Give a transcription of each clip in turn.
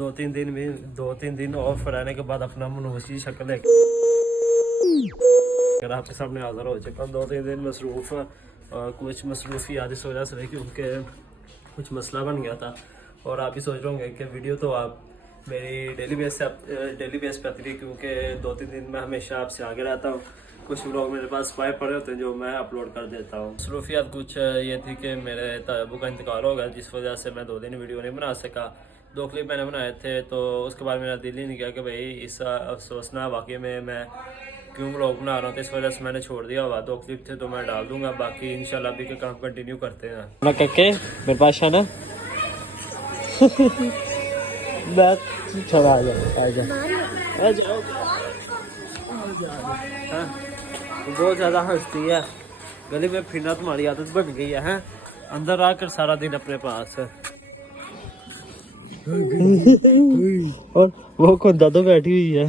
दो तीन दिन ऑफ रहने के बाद अपना मनोसी शक्ल अगर आपके सामने हाजिर हो चुका हूँ। 2-3 दिन मसरूफ़ कुछ मसरूफ़ी आज इस वजह से रही क्योंकि कुछ मसला बन गया था। और आप ही सोच रहे होंगे कि वीडियो तो आप मेरी डेली बेस पे आती रही क्योंकि 2-3 दिन में हमेशा आपसे आगे रहता हूँ। कुछ लोग मेरे पास फाइल पड़े होते हैं जो मैं अपलोड कर देता हूँ। मसरूफियात कुछ ये थी कि मेरे अबू का इंतकाल हो गया जिस वजह से मैं 2 दिन वीडियो नहीं बना सका। 2 क्लिप मैंने बनाए थे तो उसके बाद मेरा दिल ही नहीं किया कि भाई इस अफसोसना वाकई में मैं क्यों व्लॉग बना रहा हूँ, तो इस वजह से मैंने छोड़ दिया हुआ। 2 क्लिप थे तो मैं डाल दूंगा, बाकी इंशाल्लाह अभी के काम कंटिन्यू करते हैं ना करके मेरे पास है ना। छोड़ा आ जाओ बहुत ज़्यादा हंसती है। गली में फिरना तुम्हारी आदत बन गई है, हैं? अंदर आकर सारा दिन अपने पास है। और वो कौन दादो बैठी हुई है,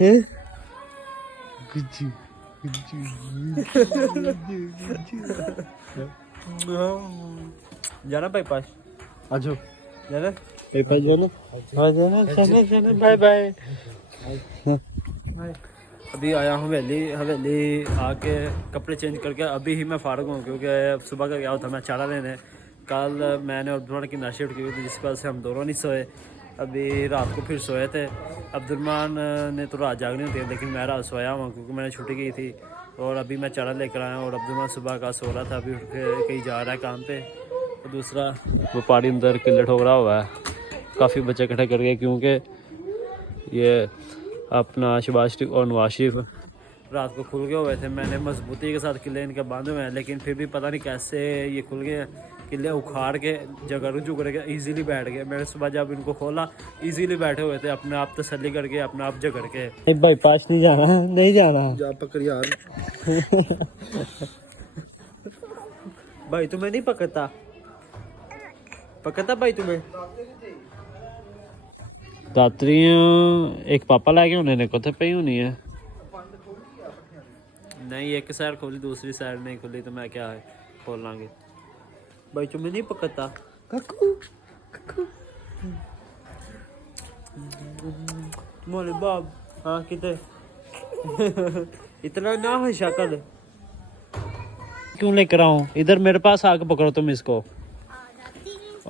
हैं? जाना भाई पास आजो जाना भाई पास जाना बाय बाय। अभी आया हूँ हवेली आके कपड़े चेंज करके अभी ही मैं फारग हूँ क्योंकि सुबह का गया था मैं चारा लेने। कल मैंने अब्दुलरहमान की नाइट शिफ्ट की थी जिस वजह से हम दोनों नहीं सोए। अभी रात को फिर सोए थे। अब्दुलरहमान ने तो रात जागनी होती है लेकिन मैं रात सोया हुआ क्योंकि मैंने छुट्टी की थी। और अभी मैं चारा लेकर आया और अब्दुलरहमान सुबह का सो रहा था, अभी उठ के कहीं जा रहा है काम पे। और दूसरा वो पहाड़ी अंदर किले ठोक रहा हुआ है, काफ़ी बच्चे इकट्ठे कर गए क्योंकि ये अपना शहबाज शरीफ और नवाज शरीफ रात को खुल गए हुए थे। मैंने मजबूती के साथ किले इनके बांधे हुए हैं लेकिन फिर भी पता नहीं कैसे ये खुल गए। किले उखाड़ के जगह रुझू करके ईजीली बैठ गए। मैंने सुबह जब इनको खोला ईजीली बैठे हुए थे, अपने आप तसल्ली करके अपने आप जगड़ के। भाई पास नहीं जाना जा पकड़ यार। भाई तुम्हें नहीं पकड़ता भाई तुम्हें दातरी एक पापा लाके उन्होंने कोथे पई होनी है। नहीं एक साइड खोली दूसरी साइड नहीं खुली तो मैं क्या खोल लांगे। भाई तुम्हें नहीं पकड़ता मोले बाब हाँ कितने इतना ना है शक्ल क्यों लेकर आऊं इधर मेरे पास आके पकड़ो तुम इसको।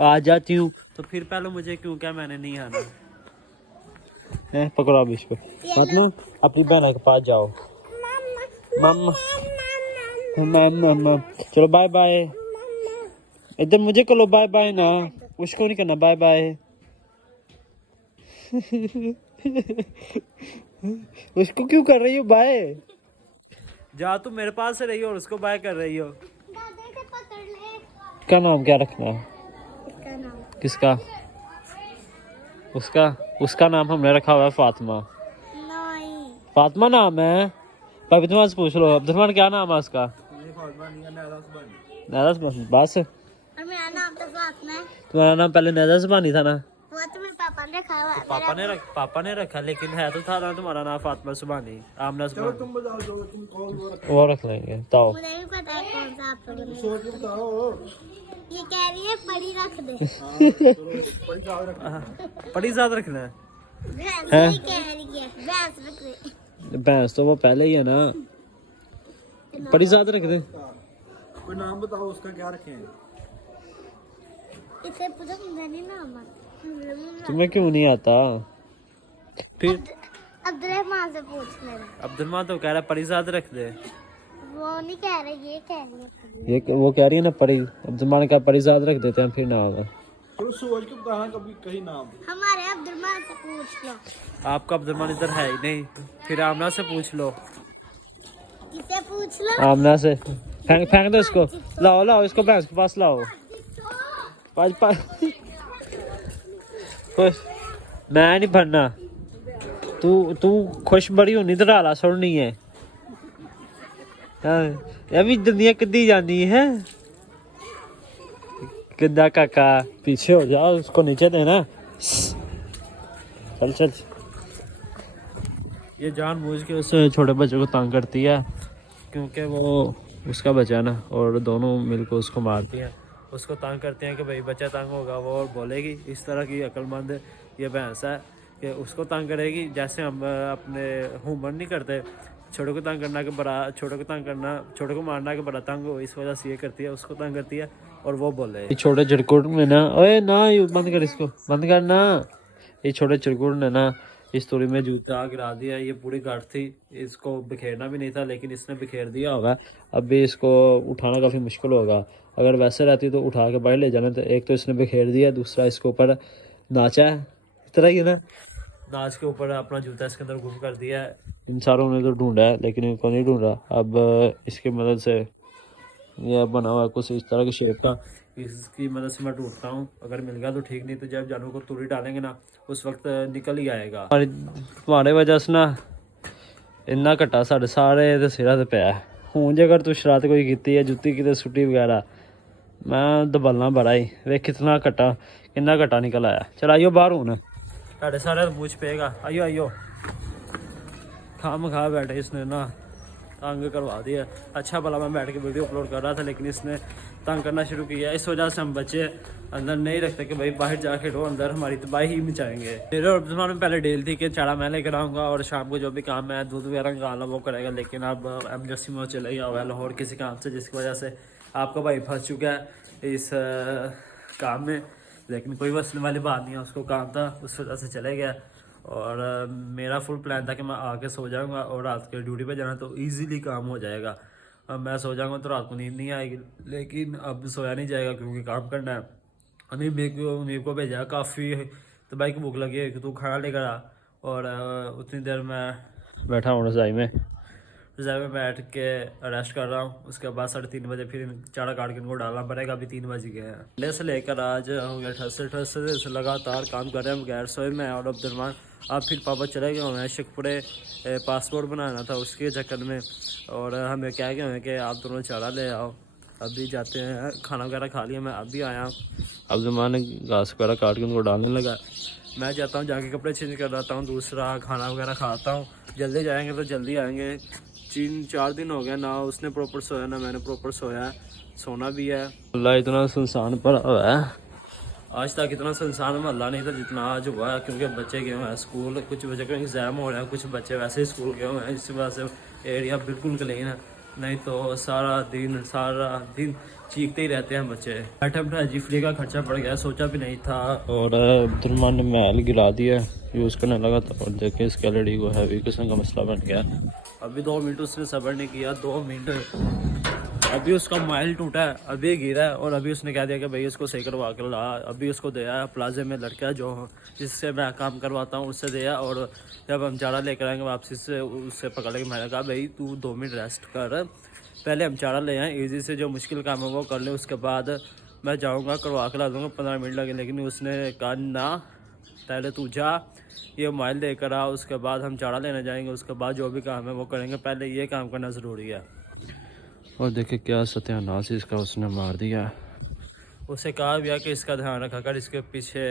आ जाती हूँ तो फिर पहले मुझे क्यों क्या मैंने नहीं आना है। पकड़ो अब इसको अपनी बहन के पास जाओ। मम्मा चलो बाय बाय। इधर मुझे करो बाय बाय ना, उसको नहीं करना बाय बाय। उसको क्यों कर रही हो बाय? जा तुम मेरे पास से रही हो और उसको बाय कर रही हो। क्या नाम क्या रखना है? किसका? उसका नाम हमने रखा हुआ है फातिमा। फातिमा नाम है। अब्दुलरहमान से पूछ लो अब्दुलरहमान क्या नाम है उसका? नैदा सुबानी बस। और मेरा नाम तो फातिमा है। तुम्हारा नाम पहले नैदा सुबानी था ना? वो तो मेरे पापा ने रखा हुआ। तो पापा ने रखा लेकिन है तो था ना तुम्हारा नाम फातिमा सुबानी आमना सुबानी। तुम बताओ जो तुम कौन वो रख लेंगे बताओ। मुझे नहीं पता है कौन सा आप सोच के बताओ। ये कह रही है परी रख दे। परी ज़्यादा रखना है। भैंस कह रही है भैंस रख दे। भैंस तो वो पहले ही है ना। परी ज़्यादा रख दे। कोई नाम बताओ उसका क्या रखें? इसे पूछो मुझे नहीं नाम। तुम्हें क्यों नहीं आता? फिर अब्दुलरहमान से पूछ लेना। अब्दुलरहमान तो कह रहा है परिजाद रख दे। वो नहीं कह रही ये कह रही है। ये वो कह रही है ना परी। अब्दुलरहमान का परिजाद रख देते हैं फिर ना होगा। तो सोच के कहां कभी कहीं नाम हमारे अब्दुलरहमान से पूछ लो। आपका अब्दुलरहमान इधर है ही नहीं फिर आमना से पूछ लो। किसे पूछ लो? आमना से। फेंक दो इसको। लाओ इसको भैंस के पास लाओ। खुश मैं नहीं भरना। तू खुश बड़ी होनी तो डाला सुननी है। अभी दुनिया किद्दी जानी है। किद्दा काका पीछे हो जाओ उसको नीचे देना। चल ये जानबूझ के उस छोटे बच्चे को तंग करती है क्योंकि वो उसका बच्चा है ना और दोनों मिलकर उसको मारती हैं। उसको तंग करते हैं कि भाई बच्चा तंग होगा वो और बोलेगी। इस तरह की अक्लमंद ये भैंस है कि उसको तंग करेगी। जैसे हम अपने ह्यूमन नहीं करते, छोटे को तंग करना के बड़ा, छोटे को तंग करना, छोटे को मारना के बड़ा तंग हो, इस वजह से ये करती है, उसको तंग करती है। और वो बोले छोटे चिरकुट में ना, ओए ना ये बंद कर, इसको बंद करना। ये छोटे चिरकुट ने ना इस तोड़ी में जूता गिरा दिया। ये पूरी गाठ थी, इसको बिखेरना भी नहीं था, लेकिन इसने बिखेर दिया होगा। अब भी इसको उठाना काफ़ी मुश्किल होगा। अगर वैसे रहती तो उठा के बाहर ले जाना। तो एक तो इसने बिखेर दिया, दूसरा इसके ऊपर नाचा है, इस तरह ही ना नाच के ऊपर अपना जूता इसके अंदर गुम कर दिया है। इन सारों ने तो ढूंढा है लेकिन इनको नहीं ढूंढा। अब इसकी मदद से यह बना हुआ कुछ इस तरह की शेप का, इसकी मदद से मैं ढूंढता हूँ। अगर मिल गया तो ठीक, नहीं तो जब जानवर को तूड़ी डालेंगे ना उस वक्त निकल ही आएगा। तुम्हारे वजह से ना इन्ना घट्टा साढ़े सारे दे सिरा ते पिया। हूँ जे अगर तू शरारत कोई की है, जुत्ती कितने सुट्टी वगैरह, मैं दबलना बड़ा ही। वे कितना घट्टा, कितना घट्टा निकल आया। चल आइयो बाहर हूँ, साढ़े सारे मूछ पेगा। आइयो आइयो, खा बैठे इसने ना तंग करवा दिया। अच्छा भला मैं बैठ के वीडियो अपलोड कर रहा था, लेकिन इसने तंग करना शुरू किया। इस वजह से हम बच्चे अंदर नहीं रखते कि भाई बाहर जाके रो, अंदर हमारी तबाही ही मचाएंगे। मेरे और में पहले डील थी कि चारा मैं लेकर आऊँगा और शाम को जो भी काम है दूध वगैरह निकालना वो करेगा, लेकिन अब एमरजेंसी में चले गया हुआ है लाहौर किसी काम से, जिसकी वजह से आपका भाई फंस चुका है इस काम में। लेकिन कोई वसने वाली बात नहीं है, उसको काम था, उस वजह से चले गया। और मेरा फुल प्लान था कि मैं आके सो जाऊंगा और रात के ड्यूटी पे जाना तो इजीली काम हो जाएगा। अब मैं सो जाऊंगा तो रात को नींद नहीं आएगी, लेकिन अब सोया नहीं जाएगा क्योंकि काम करना है। अनीब को भेजा काफ़ी, तो भाई को भूख लगी है कि तू खाना लेकर आ। और उतनी देर मैं बैठा हूँ रज़ाई में बैठ के रेस्ट कर रहा हूँ। उसके बाद 3:30 बजे फिर चारा काट के इनको डालना पड़ेगा। अभी 3 बज गए हैं। पहले से लेकर आज हो गया ठस से लगातार काम कर रहे हैं बगैर सोए में। और अब्दुलरहमान अब फिर पापा चले गए हुए हैं शेखपुरे, पासपोर्ट बनाना था उसके चक्कर में। और हमें कह गए हैं कि आप दोनों चारा ले आओ। अभी जाते हैं, खाना वगैरह खा लिया, मैं अभी आया। अब्दुलरहमान ने घास वगैरह काट के उनको डालने लगा। मैं जाता हूँ जाके कपड़े चेंज कर लाता हूँ, दूसरा खाना वगैरह खाता हूँ। जल्दी जाएंगे तो जल्दी आएंगे। 3-4 दिन हो गया ना उसने प्रॉपर सोया ना मैंने प्रॉपर सोया है, सोना भी है। अल्लाह इतना सुनसान पड़ा हुआ है, आज तक इतना सुनसान मोहल्ला नहीं था जितना आज हुआ है, क्योंकि बच्चे गए हुए हैं स्कूल, कुछ बच्चे का एग्ज़ाम हो रहा है, कुछ बच्चे वैसे ही स्कूल गए हुए हैं। इस वजह से एरिया बिल्कुल क्लीन है, नहीं तो सारा दिन चीखते ही रहते हैं बच्चे। बैठे बैठे जिफली का खर्चा पड़ गया, सोचा भी नहीं था। और अब्दुलरहमान ने महल गिरा दिया, यूज़ करने लगा था और देखे इसके एलईडी को हैवी किस्म का मसला बन गया। अभी 2 मिनट उसने सब्र नहीं किया, 2 मिनट। अभी उसका मोबाइल टूटा है, अभी गिरा है और अभी उसने कह दिया कि भाई इसको सही करवा कर ला। अभी उसको दिया प्लाजे में लड़का जो जिससे मैं काम करवाता हूँ उससे दिया। और जब हम चारा लेकर आएंगे वापसी से उससे पकड़ के मैंने कहा भाई तू 2 मिनट रेस्ट कर, पहले हम चारा ले आएँ, ईजी से जो मुश्किल काम है वो कर ले, उसके बाद मैं जाऊँगा करवा के ला दूँगा, 15 मिनट लगे। लेकिन उसने कहा ना, पहले तू जा, ये मोबाइल लेकर आ, उसके बाद हम चारा लेने जाएंगे, उसके बाद जो भी काम है वो करेंगे, पहले ये काम करना ज़रूरी है। और देखे क्या सत्यानाश इसका उसने मार दिया। उसे कहा भी है कि इसका ध्यान रखा कर, इसके पीछे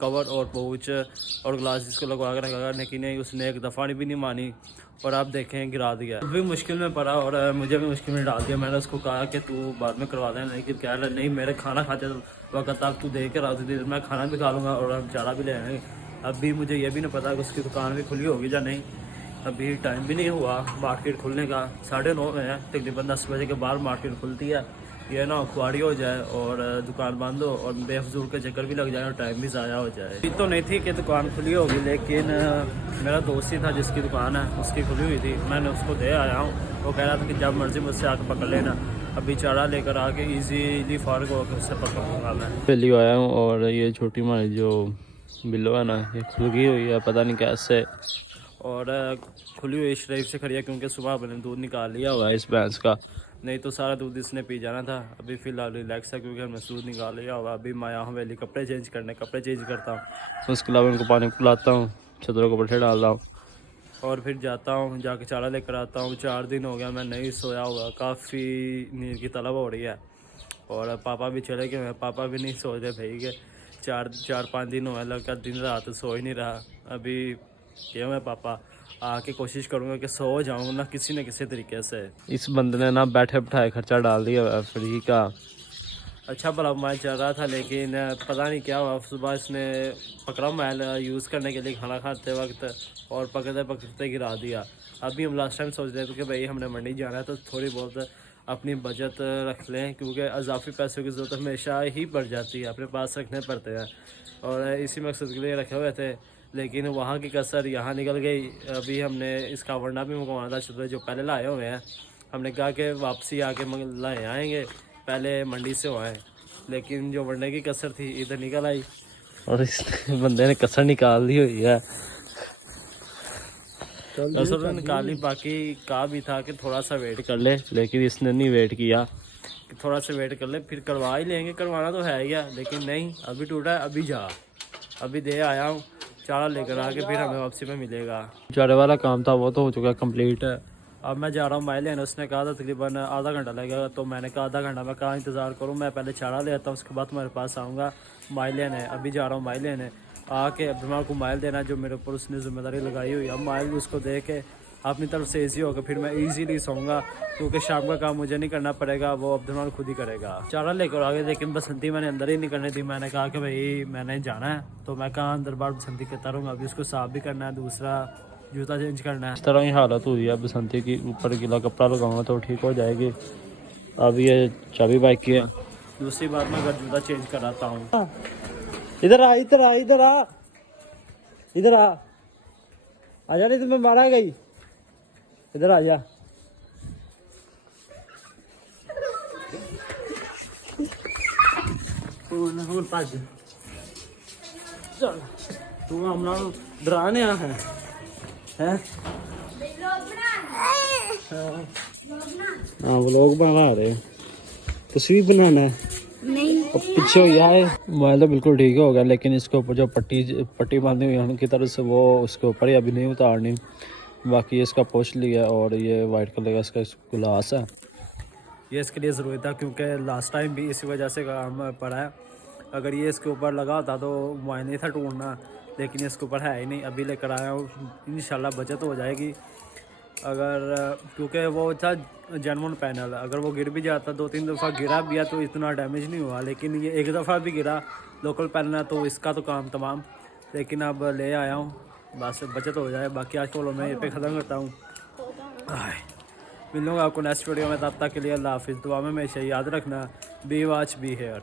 कवर और पाउच और ग्लास इसको लगवा कर रखा कर, लेकिन नहीं उसने एक दफ़ा भी नहीं मानी। और आप देखें गिरा दिया, भी मुश्किल में पड़ा और मुझे भी मुश्किल में डाल दिया। मैंने उसको कहा कि तू बाद में करवा देना, लेकिन कह रहा नहीं मेरे खाना खाते वक्त आप तू दे कर आ, मैं खाना भी खा लूँगा और हम चारा भी ले आएंगे। अभी मुझे ये भी नहीं पता कि उसकी दुकान भी खुली होगी या नहीं, अभी टाइम भी नहीं हुआ मार्केट खुलने का। 9:30 में है, तकरीबन 10 बजे के बाद मार्केट खुलती है। ये ना खुआड़ी हो जाए और दुकान बंद हो और बेफजूल के चक्कर भी लग जाए और टाइम भी ज़ाया हो जाए। ये तो नहीं थी कि दुकान खुली होगी, लेकिन मेरा दोस्त ही था जिसकी दुकान है उसकी खुली हुई थी, मैंने उसको दे आया हूँ। वो कह रहा था कि जब मर्जी मुझसे आकर पकड़ लेना। अभी चारा लेकर आके ईजीली फारग होकर उससे पकड़ूँगा मैं। पहली आया हूँ और ये छोटी हमारी जो बिल्लो है ना ये खुली हुई है, पता नहीं कैसे। और खुली हुई शरीफ से खड़ी है क्योंकि सुबह मैंने दूध निकाल लिया हुआ है इस भैंस का, नहीं तो सारा दूध इसने पी जाना था। अभी फ़िलहाल रिलैक्स है क्योंकि हमने दूध निकाल लिया हुआ। अभी मैं आया हवेली कपड़े चेंज करता हूँ, उसके अलावा उनको पानी पिलाता हूँ, चदरों को पट्टे डालता हूँ और फिर जाता हूँ जाके चारा लेकर आता हूँ। 4 दिन हो गया मैं नहीं सोया हुआ, काफ़ी नींद की तलब हो रही है। और पापा भी चले गए हैं, पापा भी नहीं सो रहे भाई के 4-5 दिन हुए, लड़का दिन रात सो ही नहीं रहा। अभी क्यों है पापा, आके कोशिश करूँगा कि सो जाऊँ ना किसी न किसी तरीके से। इस बंदे ने ना बैठे बिठाए खर्चा डाल दिया फ्री का। अच्छा भला मोबाइल चल रहा था, लेकिन पता नहीं क्या हुआ, सुबह इसने पकड़ा मोबाइल यूज़ करने के लिए खाना खाते वक्त, और पकड़ते पकड़ते गिरा दिया। अभी हम लास्ट टाइम सोच रहे थे कि भाई हमने मंडी जाना है तो थोड़ी बहुत अपनी बचत रख लें, क्योंकि अजाफी पैसों की ज़रूरत हमेशा ही बढ़ जाती है, अपने पास रखने पड़ते हैं, और इसी मकसद के लिए रखे हुए थे, लेकिन वहाँ की कसर यहाँ निकल गई। अभी हमने इसका वरना भी मंगवाना था, चलो जो पहले लाए हुए हैं, हमने कहा कि वापसी आके लाए आएँगे, पहले मंडी से आए, लेकिन जो वरने की कसर थी इधर निकल आई, और इस बंदे ने कसर निकाल दी हुई है। कसर तो निकाली, बाकी कहा भी था कि थोड़ा सा वेट कर ले, लेकिन इसने नहीं वेट किया कि थोड़ा सा वेट कर ले फिर करवा ही लेंगे, करवाना तो है ही है, लेकिन नहीं, अभी टूटा है, अभी जा, अभी दे आया हूँ, चारा लेकर आके फिर हमें वापसी में मिलेगा। चारे वाला काम था वो तो हो चुका है कंप्लीट। अब मैं जा रहा हूँ माइल लेने, उसने कहा था तकरीबन आधा घंटा लगेगा, तो मैंने कहा आधा घंटा मैं कहाँ इंतज़ार करूँ, मैं पहले चारा ले आता हूँ, उसके बाद तुम्हारे पास आऊँगा माइल लेने। अभी जा रहा हूँ माइल लेने, आके अब्दुल्ला को माइल देना जो मेरे ऊपर उसने ज़िम्मेदारी लगाई हुई है। अब माइल उसको दे के अपनी तरफ से ईजी होगा, फिर मैं ईजीली सोऊंगा, क्योंकि शाम का काम मुझे नहीं करना पड़ेगा, वो अब्दुल्ला खुद ही करेगा। चारा लेकर आगे, लेकिन बसंती मैंने अंदर ही नहीं करनी थी, मैंने कहा कि भाई मैंने जाना है तो मैं कहाँ अंदर बार बसंती करता रहूँगा। अभी उसको साफ भी करना है, दूसरा जूता चेंज करना है। इस तरह ही हालत हुई है बसंती की, ऊपर गीला कपड़ा लगाऊंगा तो ठीक हो जाएगी। अब ये चाबी बाइक की है। दूसरी बात मैं अगर जूता चेंज कराता हूँ, इधर आ इधर आ इधर आ इधर आ जा, नहीं तो मैं मारा गई, इधर आ जा। चल तू हमना डराने आ है हाँ व्लॉग बना रहे, तस्वीर बनाना है नहीं, पीछे हो है। मोबाइल तो बिल्कुल ठीक हो गया, लेकिन इसके ऊपर जो पट्टी बांधी हुई है उनकी तरफ से, वो उसके ऊपर ही अभी नहीं उतारनी। बाकी इसका पोछ लिया, और ये वाइट कलर का इसका ग्लास है, ये इसके लिए ज़रूरी था, क्योंकि लास्ट टाइम भी इसी वजह से काम पड़ा है। अगर ये इसके ऊपर लगा होता तो मोबाइल नहीं था टूटना, लेकिन इसके ऊपर है ही नहीं, अभी लेकर आया हूँ, इंशाल्लाह बचत हो जाएगी। अगर क्योंकि वो था जेनवन पैनल, अगर वो गिर भी जाता, 2-3 दफ़ा गिरा भी है तो इतना डैमेज नहीं हुआ, लेकिन ये एक दफ़ा भी गिरा, लोकल पैनल है तो इसका तो काम तमाम। लेकिन अब ले आया हूँ, बस बचत हो जाए। बाकी आज को मैं ये पे ख़त्म करता हूँ, मिलूँगा आपको नेक्स्ट वीडियो में, तब तक के लिए अल्लाह हाफिज़। दुआ में हमेशा याद रखना, बी वॉच बी हेयर।